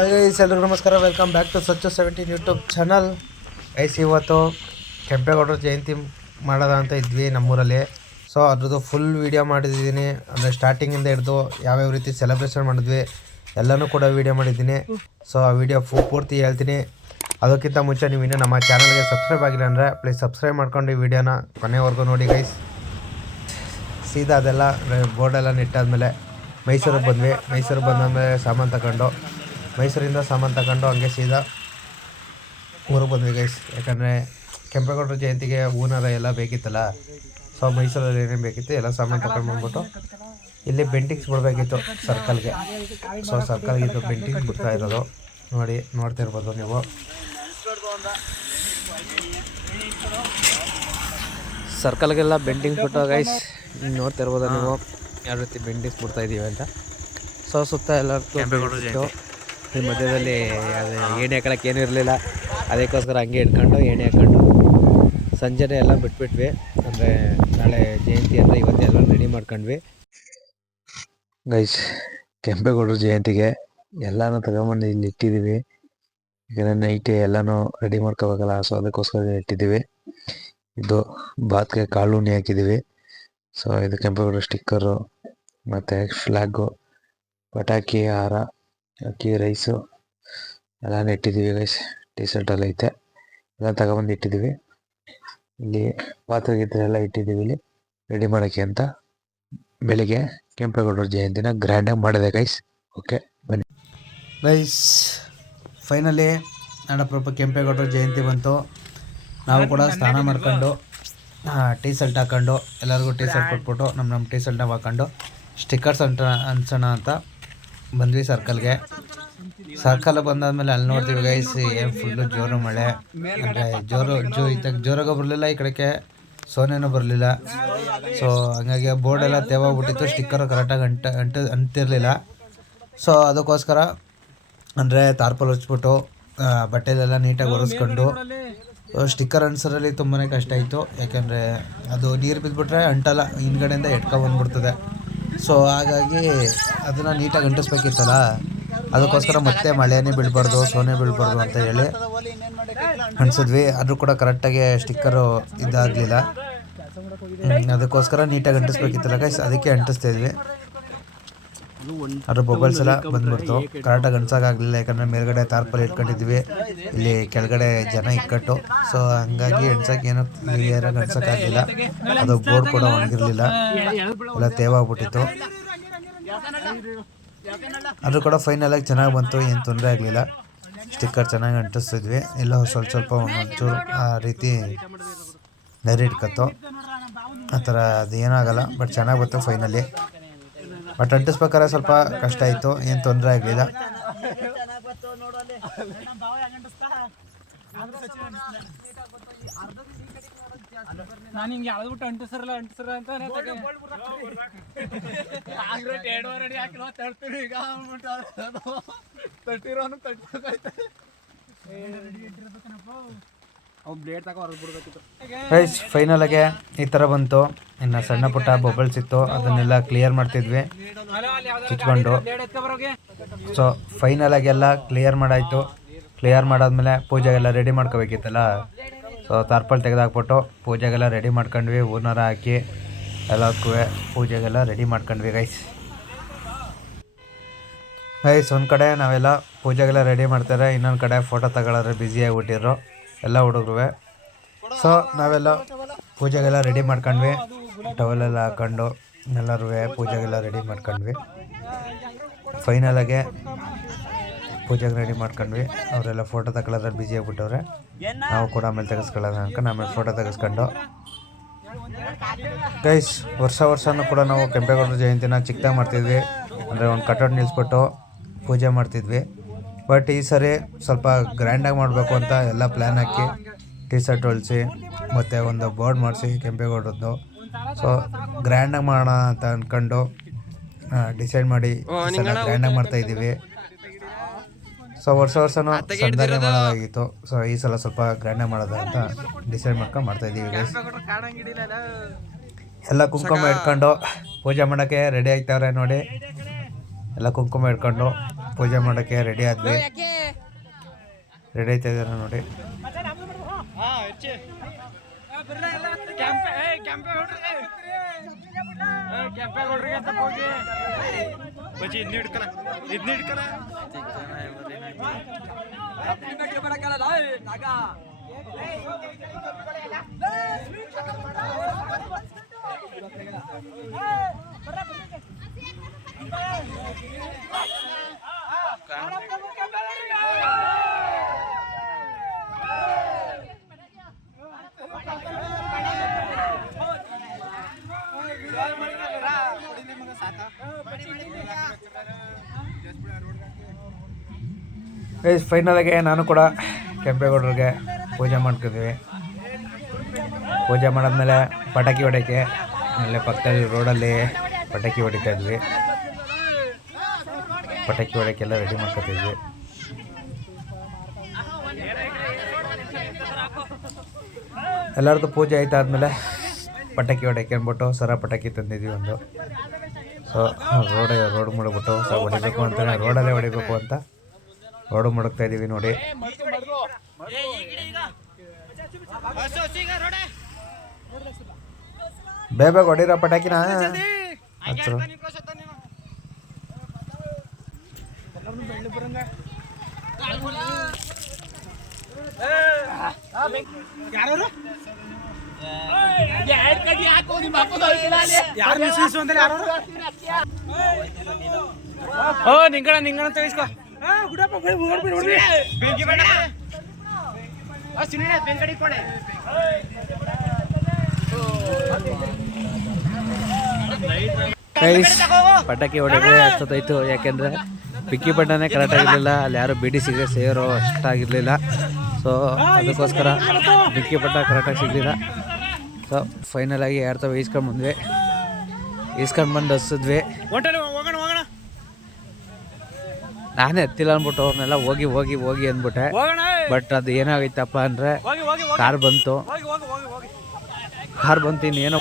Hi guys, ಎಲ್ರಿಗೂ ನಮಸ್ಕಾರ. Welcome back to ಸ್ವಚ್ಛ 17 ಯೂಟ್ಯೂಬ್ ಚಾನಲ್. ಗೈಸ್, ಇವತ್ತು ಕೆಂಪೇಗೌಡರ ಜಯಂತಿ ಮಾಡೋದ ಅಂತ ಇದ್ವಿ ನಮ್ಮೂರಲ್ಲಿ. ಸೊ ಅದ್ರದ್ದು ಫುಲ್ ವೀಡಿಯೋ ಮಾಡಿದ್ದೀನಿ. ಅಂದರೆ ಸ್ಟಾರ್ಟಿಂಗಿಂದ ಹಿಡಿದು ಯಾವ್ಯಾವ ರೀತಿ ಸೆಲೆಬ್ರೇಷನ್ ಮಾಡಿದ್ವಿ ಎಲ್ಲನೂ ಕೂಡ ವೀಡಿಯೋ ಮಾಡಿದ್ದೀನಿ. ಸೊ ಆ ವಿಡಿಯೋ ಪೂರ್ತಿ ಹೇಳ್ತೀನಿ. ಅದಕ್ಕಿಂತ ಮುಂಚೆ ನೀವು ಇನ್ನೂ ನಮ್ಮ ಚಾನಲ್ಗೆ ಸಬ್ಸ್ಕ್ರೈಬ್ ಆಗಿಲ್ಲ ಅಂದರೆ ಪ್ಲೀಸ್ ಸಬ್ಸ್ಕ್ರೈಬ್ ಮಾಡ್ಕೊಂಡು ಈ ವಿಡಿಯೋನ ಕೊನೆವರೆಗೂ ನೋಡಿ ಗೈಸ್. ಸೀದಾ ಅದೆಲ್ಲ ಬೋರ್ಡೆಲ್ಲ ನೆಟ್ಟಾದ್ಮೇಲೆ ಮೈಸೂರಿಗೆ ಬಂದ್ವಿ. ಮೈಸೂರಿಗೆ ಬಂದಾದ್ಮೇಲೆ ಸಾಮಾನು ತಗೊಂಡು ಮೈಸೂರಿಂದ ಸಾಮಾನು ತಗೊಂಡು ಹಂಗೆ ಸೀದಾ ಊರಿಗೆ ಬಂದ್ವಿ ಗೈಸ್. ಯಾಕಂದರೆ ಕೆಂಪೇಗೌಡರ ಜಯಂತಿಗೆ ಹೂನಾರ ಎಲ್ಲ ಬೇಕಿತ್ತಲ್ಲ. ಸೊ ಮೈಸೂರಲ್ಲಿ ಏನೇನು ಬೇಕಿತ್ತು ಎಲ್ಲ ಸಾಮಾನು ತಗೊಂಡು ಬಂದ್ಬಿಟ್ಟು ಇಲ್ಲಿ ಬೆಂಟಿಂಗ್ಸ್ ಬಿಡಬೇಕಿತ್ತು ಸರ್ಕಲ್ಗೆ. ಸೊ ಸರ್ಕಲ್ಗೆ ಇದು ಬೆಂಟಿಂಗ್ಸ್ ಬಿಡ್ತಾ ಇರೋದು ನೋಡ್ತಾ ಇರ್ಬೋದು ನೀವು. ಸರ್ಕಲ್ಗೆಲ್ಲ ಬೆಂಟಿಂಗ್ಸ್ ಬಿಟ್ಟು ಗೈಸ್ ನೋಡ್ತಾ ಇರ್ಬೋದು ನೀವು ಯಾವ ರೀತಿ ಬೆಂಟಿಂಗ್ಸ್ ಬಿಡ್ತಾ ಇದ್ದೀವಿ ಅಂತ. ಸೊ ಸುತ್ತ ಎಲ್ಲರಿಗೂ ಈ ಮಧ್ಯದಲ್ಲಿ ಅದು ಏಣಿ ಹಾಕೊಳಕ್ಕೆ ಏನೂ ಇರಲಿಲ್ಲ. ಅದಕ್ಕೋಸ್ಕರ ಹಂಗೆ ಇಟ್ಕೊಂಡು ಏಣಿ ಹಾಕ್ಕೊಂಡು ಸಂಜೆನೇ ಎಲ್ಲ ಬಿಟ್ಬಿಟ್ವಿ. ಅಂದರೆ ನಾಳೆ ಜಯಂತಿ ಅಂದರೆ ಇವತ್ತೆಲ್ಲ ರೆಡಿ ಮಾಡ್ಕೊಂಡ್ವಿ ಗೈಸ್. ಕೆಂಪೇಗೌಡರ ಜಯಂತಿಗೆ ಎಲ್ಲನೂ ತಗೊಂಬಂದು ಇಲ್ಲಿ ಇಟ್ಟಿದ್ದೀವಿ. ಯಾಕಂದರೆ ನೈಟೇ ಎಲ್ಲನೂ ರೆಡಿ ಮಾಡ್ಕೋಬೇಕಲ್ಲ. ಸೊ ಅದಕ್ಕೋಸ್ಕರ ಇಟ್ಟಿದ್ದೀವಿ. ಇದು ಬಾತ್ಗೆ ಕಾಳುಣಿ ಹಾಕಿದ್ದೀವಿ. ಸೊ ಇದು ಕೆಂಪೇಗೌಡರ ಸ್ಟಿಕ್ಕರು ಮತ್ತು ಫ್ಲ್ಯಾಗು, ಪಟಾಕಿ, ಹಾರ, ಅಕ್ಕಿ, ರೈಸು ಎಲ್ಲ ಇಟ್ಟಿದ್ದೀವಿ ಗೈಸ್. ಟೀ ಶರ್ಟೆಲ್ಲ ಐತೆ, ಎಲ್ಲ ತಗೊಬಂದು ಇಟ್ಟಿದ್ದೀವಿ. ಇಲ್ಲಿ ಪಾತ್ರೆ ಗೀತ್ರೆ ಎಲ್ಲ ಇಟ್ಟಿದ್ದೀವಿ ಇಲ್ಲಿ ರೆಡಿ ಮಾಡೋಕ್ಕೆ ಅಂತ. ಬೆಳಿಗ್ಗೆ ಕೆಂಪೇಗೌಡರ ಜಯಂತಿನ ಗ್ರ್ಯಾಂಡಾಗಿ ಮಾಡಿದೆ ಗೈಸ್. ಓಕೆ ಬನ್ನಿ ಗೈಸ್. ಫೈನಲಿ ನಾಡಪ್ರಭು ಕೆಂಪೇಗೌಡರ ಜಯಂತಿ ಬಂತು. ನಾವು ಕೂಡ ಸ್ನಾನ ಮಾಡ್ಕೊಂಡು ಟೀ ಶರ್ಟ್ ಹಾಕ್ಕೊಂಡು ಎಲ್ಲರಿಗೂ ಟೀ ಶರ್ಟ್ ಕೊಟ್ಬಿಟ್ಟು ನಮ್ಮ ಟೀ ಶರ್ಟ್ನ ಹಾಕ್ಕೊಂಡು ಸ್ಟಿಕ್ಕರ್ಸ್ ಅಂಟಿಸೋಣ ಅಂತ ಬಂದ್ವಿ ಸರ್ಕಲ್ಗೆ. ಸರ್ಕಲ್ ಬಂದಾದ್ಮೇಲೆ ಅಲ್ಲಿ ನೋಡ್ತೀವಿ ಗೈಸ್, ಏನು ಫುಲ್ಲು ಜೋರು ಮಳೆ. ಅಂದರೆ ಜೋರಾಗೂ ಬರಲಿಲ್ಲ, ಈ ಕಡೆಗೆ ಸೋನೆನೂ ಬರಲಿಲ್ಲ. ಸೊ ಹಂಗಾಗಿ ಬೋರ್ಡೆಲ್ಲ ತೇವಾಗ್ಬಿಟ್ಟಿತ್ತು, ಸ್ಟಿಕ್ಕರು ಕರೆಕ್ಟಾಗಿ ಅಂಟಿರಲಿಲ್ಲ. ಸೊ ಅದಕ್ಕೋಸ್ಕರ ಅಂದರೆ ತಾರ್ಪಲ್ ಹಚ್ಬಿಟ್ಟು ಬಟ್ಟೆಲೆಲ್ಲ ನೀಟಾಗಿ ಒರೆಸ್ಕೊಂಡು ಸ್ಟಿಕ್ಕರ್ ಅಂಟಿಸೋದ್ರಲ್ಲಿ ತುಂಬಾ ಕಷ್ಟ ಆಯಿತು. ಯಾಕೆಂದರೆ ಅದು ನೀರು ಬಿದ್ದುಬಿಟ್ರೆ ಅಂಟಲ್ಲ, ಹಿಂದ್ಗಡೆಯಿಂದ ಎಟ್ಕೊಂಡ್ಬಂದ್ಬಿಡ್ತದೆ. ಸೊ ಹಾಗಾಗಿ ಅದನ್ನು ನೀಟಾಗಿ ಅಂಟಿಸ್ಬೇಕಿತ್ತಲ್ಲ, ಅದಕ್ಕೋಸ್ಕರ ಮತ್ತೆ ಮಳೆನೇ ಬೀಳಬಾರ್ದು, ಸೋನೆ ಬೀಳಬಾರ್ದು ಅಂತ ಹೇಳಿ ಅಂಟಿಸಿದ್ವಿ. ಆದರೂ ಕೂಡ ಕರೆಕ್ಟಾಗಿ ಸ್ಟಿಕ್ಕರು ಇದಾಗಲಿಲ್ಲ. ಅದಕ್ಕೋಸ್ಕರ ನೀಟಾಗಿ ಅಂಟಿಸ್ಬೇಕಿತ್ತಲ್ಲ ಗೈಸ್, ಅದಕ್ಕೆ ಅಂಟಿಸ್ತಾಯಿದ್ವಿ. ಅದ್ರ ಬಬಲ್ಸ್ ಎಲ್ಲ ಬಂದ್ಬಿಡ್ತು, ಕರೆಕ್ಟಾಗಿ ಅಂಟ್ಸೋಕ್ಕಾಗಲಿಲ್ಲ. ಯಾಕಂದರೆ ಮೇಲ್ಗಡೆ ತಾರ್ಪಲ್ ಇಟ್ಕೊಂಡಿದ್ವಿ, ಇಲ್ಲಿ ಕೆಳಗಡೆ ಜನ ಇಕ್ಕಟ್ಟು. ಸೊ ಹಂಗಾಗಿ ಅಂಟ್ಸೋಕ್ಕೇನು ಕ್ಲಿಯರಾಗಿ ಅಂಟ್ಸೋಕ್ಕಾಗಲಿಲ್ಲ. ಅದು ಬೋರ್ಡ್ ಕೂಡ ಒಣಗಿರಲಿಲ್ಲ, ಎಲ್ಲ ತೇವಾಗ್ಬಿಟ್ಟಿತ್ತು. ಆದರೂ ಕೂಡ ಫೈನಲಾಗಿ ಚೆನ್ನಾಗಿ ಬಂತು, ಏನು ತೊಂದರೆ ಆಗಲಿಲ್ಲ. ಸ್ಟಿಕ್ಕರ್ ಚೆನ್ನಾಗಿ ಅಂಟಿಸ್ತಿದ್ವಿ. ಎಲ್ಲ ಸ್ವಲ್ಪ ಒಂದೊಂಚೂರು ಆ ರೀತಿ ನರಿ ಇಟ್ಕೊತ್ತು, ಆ ಥರ ಅದು ಏನಾಗಲ್ಲ. ಬಟ್ ಚೆನ್ನಾಗಿ ಬಂತು ಫೈನಲಿ. ಬಟ್ ಅಂಟಿಸ್ಬೇಕಾದ್ರೆ ಸ್ವಲ್ಪ ಕಷ್ಟ ಆಯಿತು, ಏನು ತೊಂದರೆ ಆಗಲಿಲ್ಲ. ನಾನು ಹಿಂಗೆ ಯಾವ್ದು ಅಂಟಿಸರಲ್ಲ ಅಂತ ಫೈನಲ್ ಆಗಿ ಈ ಥರ ಬಂತು. ಇನ್ನು ಸಣ್ಣ ಪುಟ್ಟ ಬಬಲ್ಸ್ ಇತ್ತು, ಅದನ್ನೆಲ್ಲ ಕ್ಲಿಯರ್ ಮಾಡ್ತಿದ್ವಿ ಚುಚ್ಕೊಂಡು. ಸೊ ಫೈನಲ್ ಆಗಿ ಎಲ್ಲ ಕ್ಲಿಯರ್ ಮಾಡಾಯಿತು. ಕ್ಲಿಯರ್ ಮಾಡಾದ್ಮೇಲೆ ಪೂಜೆಗೆಲ್ಲ ರೆಡಿ ಮಾಡ್ಕೋಬೇಕಿತ್ತಲ್ಲ. ಸೊ ತಾರ್ಪಲ್ ತೆಗೆದಾಕ್ಬಿಟ್ಟು ಪೂಜೆಗೆಲ್ಲ ರೆಡಿ ಮಾಡ್ಕೊಂಡ್ವಿ. ಹೂನಾರ ಹಾಕಿ ಎಲ್ಲದಕ್ಕೂ ಪೂಜೆಗೆಲ್ಲ ರೆಡಿ ಮಾಡ್ಕೊಂಡ್ವಿ ಗೈಸ್. ಒಂದು ಕಡೆ ನಾವೆಲ್ಲ ಪೂಜೆಗೆಲ್ಲ ರೆಡಿ ಮಾಡ್ತಾರೆ, ಇನ್ನೊಂದು ಕಡೆ ಫೋಟೋ ತಗೊಳ್ಳೋದ್ರೆ ಬ್ಯುಸಿಯಾಗಿಬಿಟ್ಟಿದ್ರು ಎಲ್ಲ ಹುಡುಗರು. ಸೊ ನಾವೆಲ್ಲ ಪೂಜೆಗೆಲ್ಲ ರೆಡಿ ಮಾಡ್ಕೊಂಡ್ವಿ, ಟವಲೆಲ್ಲ ಹಾಕ್ಕೊಂಡು ಎಲ್ಲರೂ ಪೂಜೆಗೆಲ್ಲ ರೆಡಿ ಮಾಡ್ಕೊಂಡ್ವಿ. ಫೈನಲಾಗೆ ಪೂಜೆಗೆ ರೆಡಿ ಮಾಡ್ಕೊಂಡ್ವಿ. ಅವರೆಲ್ಲ ಫೋಟೋ ತಗೊಳ್ಳೋದ್ರೆ ಬ್ಯುಸಿ ಆಗಿಬಿಟ್ಟವ್ರೆ. ನಾವು ಕೂಡ ಆಮೇಲೆ ತೆಗೆಸ್ಕೊಳ್ಳೋಣ ಅನ್ಕೊಂಡು ಆಮೇಲೆ ಫೋಟೋ ತೆಗೆಸ್ಕೊಂಡು ಗೈಸ್. ವರ್ಷನೂ ಕೂಡ ನಾವು ಕೆಂಪೇಗೌಡರ ಜಯಂತಿನ ಚಿಕ್ಕದಾಗಿ ಮಾಡ್ತಿದ್ವಿ. ಅಂದರೆ ಒಂದು ಕಟೌಟ್ ನಿಲ್ಲಿಸ್ಬಿಟ್ಟು ಪೂಜೆ ಮಾಡ್ತಿದ್ವಿ. ಬಟ್ ಈ ಸರಿ ಸ್ವಲ್ಪ ಗ್ರ್ಯಾಂಡಾಗಿ ಮಾಡಬೇಕು ಅಂತ ಎಲ್ಲ ಪ್ಲ್ಯಾನ್ ಹಾಕಿ ಟೀ ಶರ್ಟ್ ಹೊಲಿಸಿ ಮತ್ತು ಒಂದು ಬೋರ್ಡ್ ಮಾಡಿಸಿ ಕೆಂಪೇಗೌಡರದ್ದು. ಸೊ ಗ್ರ್ಯಾಂಡಾಗಿ ಮಾಡೋಣ ಅಂತ ಅಂದ್ಕೊಂಡು ಡಿಸೈಡ್ ಮಾಡಿ ಗ್ರ್ಯಾಂಡಾಗಿ ಮಾಡ್ತಾಯಿದ್ದೀವಿ. ಸೊ ವರ್ಷನೂ ಸಣ್ಣದಾಗೆ ಮಾಡೋದಾಗಿತ್ತು. ಸೊ ಈ ಸಲ ಸ್ವಲ್ಪ ಗ್ರ್ಯಾಂಡಾಗಿ ಮಾಡೋದು ಅಂತ ಡಿಸೈಡ್ ಮಾಡ್ಕೊಂಡು ಮಾಡ್ತಾಯಿದ್ದೀವಿ ಗೈಸ್. ಎಲ್ಲ ಕುಂಕುಮ ಇಟ್ಕೊಂಡು ಪೂಜೆ ಮಾಡೋಕ್ಕೆ ರೆಡಿ ಆಗ್ತಾವ್ರೆ ನೋಡಿ. ಎಲ್ಲ ಕುಂಕುಮ ಇಟ್ಕೊಂಡು ಪೂಜೆ ಮಾಡೋಕ್ಕೆ ರೆಡಿ ಆದ್ವಿ. ರೆಡಿ ಆಯ್ತಾ ಇದ್ದಾರೆ ನೋಡಿ. ಫೈನಲ್ ಆಗಿ ನಾನು ಕೂಡ ಕೆಂಪೇಗೌಡರಿಗೆ ಪೂಜೆ ಮಾಡ್ತಿದ್ವಿ. ಪೂಜೆ ಮಾಡಾದ್ಮೇಲೆ ಪಟಾಕಿ ಹೊಡೆಯೋಕ್ಕೆ ಅಲ್ಲೇ ಪಕ್ಕದಲ್ಲಿ ರೋಡಲ್ಲಿ ಪಟಾಕಿ ಹೊಡಿತಾ ಇದ್ವಿ. ಪಟಾಕಿ ಹೊಡೆಯೋಕ್ಕೆಲ್ಲ ರೆಡಿ ಮಾಡ್ಕೊತಿದ್ವಿ. ಎಲ್ಲರದ್ದು ಪೂಜೆ ಆಯ್ತಾದ್ಮೇಲೆ ಪಟಾಕಿ ಹೊಡೆಯೋಕ್ಕೆ ಅಂದ್ಬಿಟ್ಟು ಸರ ಪಟಾಕಿ ತಂದಿದ್ವಿ ಒಂದು. ಸೊ ರೋಡ್ ಮುಡ್ಬಿಟ್ಟು ಹೊಡಿಬೇಕು ಅಂತಾನೆ ರೋಡಲ್ಲೇ ಹೊಡಿಬೇಕು ಅಂತ ರೋಡ್ ಮುಡುಕ್ತಾ ಇದ್ದೀವಿ ನೋಡಿ. ಬೇಗ ಹೊಡಿರೋ ಪಟಾಕಿನ ಹಚ್ಚರು. ನಿಂಗಣ ತಿಳಿಸ್ಕೊ. ಪಟಾಕಿ ಹೊಡೆದ್ರೆ ಅಷ್ಟೊತ್ತಾಯ್ತು. ಯಾಕೆಂದರೆ ಬಿಕ್ಕಿ ಬಣ್ಣನೇ ಕರೆಕ್ಟ್ ಆಗಿರಲಿಲ್ಲ. ಅಲ್ಲಿ ಯಾರು ಬಿಡಿ ಸಿಗರೇಟ್ ಸೇರೋ ಅಷ್ಟಾಗಿರಲಿಲ್ಲ. ಸೊ ಅದಕ್ಕೋಸ್ಕರ ಬಿಕ್ಕಿ ಬಣ್ಣ ಕರೆಕ್ಟಾಗಿ ಸಿಗಲಿಲ್ಲ. ಸೊ ಫೈನಲ್ ಆಗಿ ಯಾರು ತಾವು ಈಸ್ಕೊಂಡು ಬಂದು ಹಸಿದ್ವಿ. ನಾನೇ ಎತ್ತಿಲ್ಲ ಅಂದ್ಬಿಟ್ಟು ಅವ್ರನ್ನೆಲ್ಲ ಹೋಗಿ ಅಂದ್ಬಿಟ್ಟೆ. ಬಟ್ ಅದು ಏನಾಗೈತಪ್ಪ ಅಂದರೆ ಕಾರ್ ಬಂತು ಇನ್ನೇನೋ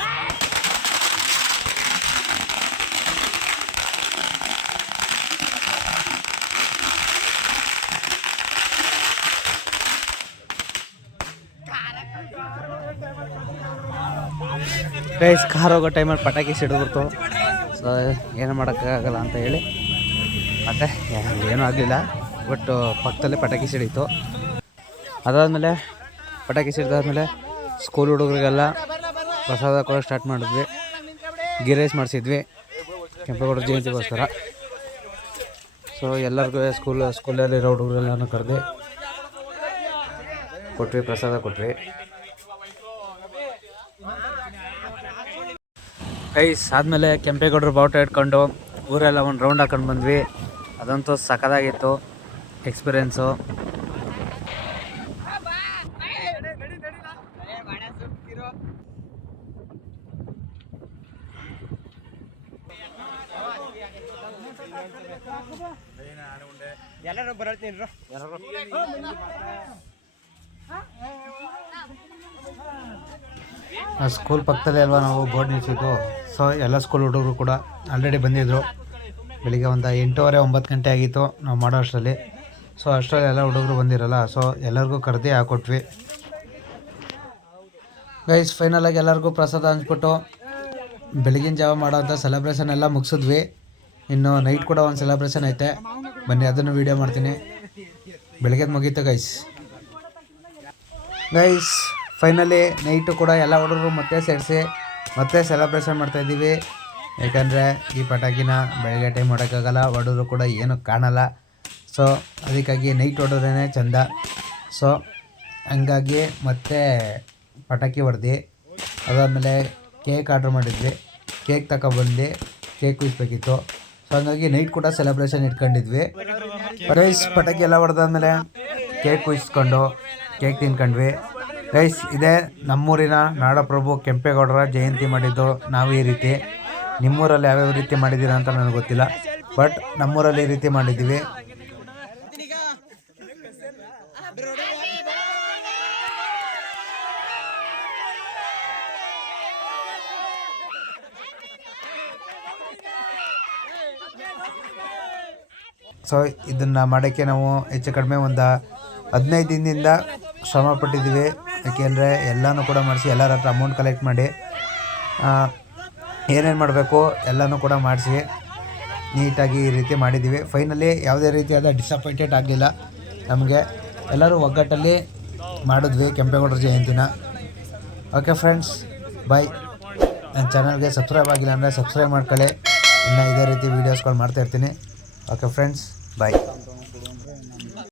ಕಾರ್ ಹೋಗೋ ಟೈಮಲ್ಲಿ ಪಟಾಕಿ ಸಿಡಿದ್ಬಿಡ್ತು. ಸೊ ಏನು ಮಾಡೋಕ್ಕಾಗಲ್ಲ ಅಂತ ಹೇಳಿ ಮತ್ತು ಏನೂ ಆಗಲಿಲ್ಲ. ಬಟ್ ಪಕ್ಕದಲ್ಲೇ ಪಟಾಕಿ ಸಿಡೀತು. ಅದಾದಮೇಲೆ ಪಟಾಕಿ ಸಿಡಿದಾದ್ಮೇಲೆ ಸ್ಕೂಲ್ ಹುಡುಗರಿಗೆಲ್ಲ ಪ್ರಸಾದ ಕೊಡೋಕೆ ಸ್ಟಾರ್ಟ್ ಮಾಡಿದ್ವಿ. ಗೀ ರೈಸ್ ಮಾಡಿಸಿದ್ವಿ ಕೆಂಪೇಗೌಡ ಜಯಂತಿಗೋಸ್ಕರ. ಸೊ ಎಲ್ಲರಿಗೂ ಸ್ಕೂಲಲ್ಲಿರೋ ಹುಡುಗರೆಲ್ಲನೂ ಕರೆದು ಕೊಟ್ವಿ, ಪ್ರಸಾದ ಕೊಟ್ವಿ. ಆದಮೇಲೆ ಕೆಂಪೇಗೌಡರು ಬಾವುಟ ಇಟ್ಕೊಂಡು ಊರೆಲ್ಲ ಒಂದು ರೌಂಡ್ ಹಾಕೊಂಡು ಬಂದ್ವಿ. ಅದಂತೂ ಸಖತ್ತಾಗಿತ್ತು ಎಕ್ಸ್ಪೀರಿಯೆನ್ಸು. ಸ್ಕೂಲ್ ಪಕ್ಕದಲ್ಲೇ ಅಲ್ವಾ ನಾವು ಬೋರ್ಡ್ ನಿಲ್ಸಿದ್ದು. ಸೊ ಎಲ್ಲ ಸ್ಕೂಲ್ ಹುಡುಗರು ಕೂಡ ಆಲ್ರೆಡಿ ಬಂದಿದ್ದರು. ಬೆಳಿಗ್ಗೆ ಒಂದು 8:30-9 ಗಂಟೆ ಆಗಿತ್ತು ನಾವು ಮಾಡೋ ಅಷ್ಟರಲ್ಲಿ. ಸೊ ಅಷ್ಟರಲ್ಲಿ ಎಲ್ಲ ಹುಡುಗರು ಬಂದಿರಲ್ಲ. ಸೊ ಎಲ್ಲರಿಗೂ ಕರೆದಿ ಹಾಕ್ಕೊಟ್ವಿ. ಗೈಸ್ ಫೈನಲಾಗಿ ಎಲ್ಲರಿಗೂ ಪ್ರಸಾದ ಹಂಚ್ಬಿಟ್ಟು ಬೆಳಗಿನ ಜಾವ ಮಾಡೋಂಥ ಸೆಲೆಬ್ರೇಷನ್ ಎಲ್ಲ ಮುಗಿಸಿದ್ವಿ. ಇನ್ನು ನೈಟ್ ಕೂಡ ಒಂದು ಸೆಲೆಬ್ರೇಷನ್ ಐತೆ, ಬನ್ನಿ ಅದನ್ನು ವೀಡಿಯೋ ಮಾಡ್ತೀನಿ. ಬೆಳಗ್ಗೆದು ಮುಗೀತು ಗೈಸ್. ಫೈನಲಿ ನೈಟು ಕೂಡ ಎಲ್ಲ ಹುಡುಗರು ಮತ್ತೆ ಸೇರಿಸಿ ಮತ್ತೆ ಸೆಲೆಬ್ರೇಷನ್ ಮಾಡ್ತಾಯಿದ್ದೀವಿ. ಯಾಕಂದರೆ ಈ ಪಟಾಕಿನ ಬೆಳಗ್ಗೆ ಟೈಮ್ ಹೊಡೋಕ್ಕಾಗಲ್ಲ, ಹೊಡೆದ್ರು ಕೂಡ ಏನೂ ಕಾಣಲ್ಲ. ಸೊ ಅದಕ್ಕಾಗಿ ನೈಟ್ ಹೊಡೋದ್ರೇ ಚೆಂದ. ಸೊ ಹಂಗಾಗಿ ಮತ್ತೆ ಪಟಾಕಿ ಹೊಡೆದು ಅದಾದಮೇಲೆ ಕೇಕ್ ಆರ್ಡ್ರ್ ಮಾಡಿದ್ವಿ. ಕೇಕ್ ತಗೊಬಂದು ಕೇಕ್ ಕುಯ್ಸ್ಬೇಕಿತ್ತು. ಸೊ ಹಂಗಾಗಿ ನೈಟ್ ಕೂಡ ಸೆಲೆಬ್ರೇಷನ್ ಇಟ್ಕೊಂಡಿದ್ವಿ. ಪಟಾಕಿ ಎಲ್ಲ ಹೊಡೆದಾದ್ಮೇಲೆ ಕೇಕ್ ಕುಯ್ಸ್ಕೊಂಡು ಕೇಕ್ ತಿನ್ಕೊಂಡ್ವಿ. ಇದೇ ನಮ್ಮೂರಿನ ನಾಡಪ್ರಭು ಕೆಂಪೇಗೌಡರ ಜಯಂತಿ ಮಾಡಿದ್ದು ನಾವು ಈ ರೀತಿ. ನಿಮ್ಮೂರಲ್ಲಿ ಯಾವ್ಯಾವ ರೀತಿ ಮಾಡಿದ್ದೀರಾ ಅಂತ ನನಗೆ ಗೊತ್ತಿಲ್ಲ, ಬಟ್ ನಮ್ಮೂರಲ್ಲಿ ಈ ರೀತಿ ಮಾಡಿದ್ದೀವಿ. ಸೊ ಇದನ್ನು ಮಾಡೋಕ್ಕೆ ನಾವು ಹೆಚ್ಚು ಕಡಿಮೆ ಒಂದು 15 ದಿನದಿಂದ ಶ್ರಮ ಪಟ್ಟಿದ್ದೀವಿ. ಏಕೆಂದರೆ ಎಲ್ಲನೂ ಕೂಡ ಮಾಡಿಸಿ ಎಲ್ಲರ ಹತ್ರ ಅಮೌಂಟ್ ಕಲೆಕ್ಟ್ ಮಾಡಿ ಏನೇನು ಮಾಡಬೇಕು ಎಲ್ಲನೂ ಕೂಡ ಮಾಡಿಸಿ ನೀಟಾಗಿ ಈ ರೀತಿ ಮಾಡಿದ್ದೀವಿ. ಫೈನಲಿ ಯಾವುದೇ ರೀತಿಯಾದ ಡಿಸಪಾಯಿಂಟೆಡ್ ಆಗಲಿಲ್ಲ ನಮಗೆ. ಎಲ್ಲರೂ ಒಗ್ಗಟ್ಟಲ್ಲಿ ಮಾಡಿದ್ವಿ ಕೆಂಪೇಗೌಡರ ಜಯಂತಿನ. ಓಕೆ ಫ್ರೆಂಡ್ಸ್, ಬಾಯ್. ನನ್ನ ಚಾನಲ್ಗೆ ಸಬ್ಸ್ಕ್ರೈಬ್ ಆಗಿಲ್ಲ ಅಂದರೆ ಸಬ್ಸ್ಕ್ರೈಬ್ ಮಾಡ್ಕೊಳ್ಳಿ. ಇನ್ನು ಇದೇ ರೀತಿ ವೀಡಿಯೋಸ್ಗಳು ಮಾಡ್ತಾಯಿರ್ತೀನಿ. ಓಕೆ ಫ್ರೆಂಡ್ಸ್, ಬಾಯ್.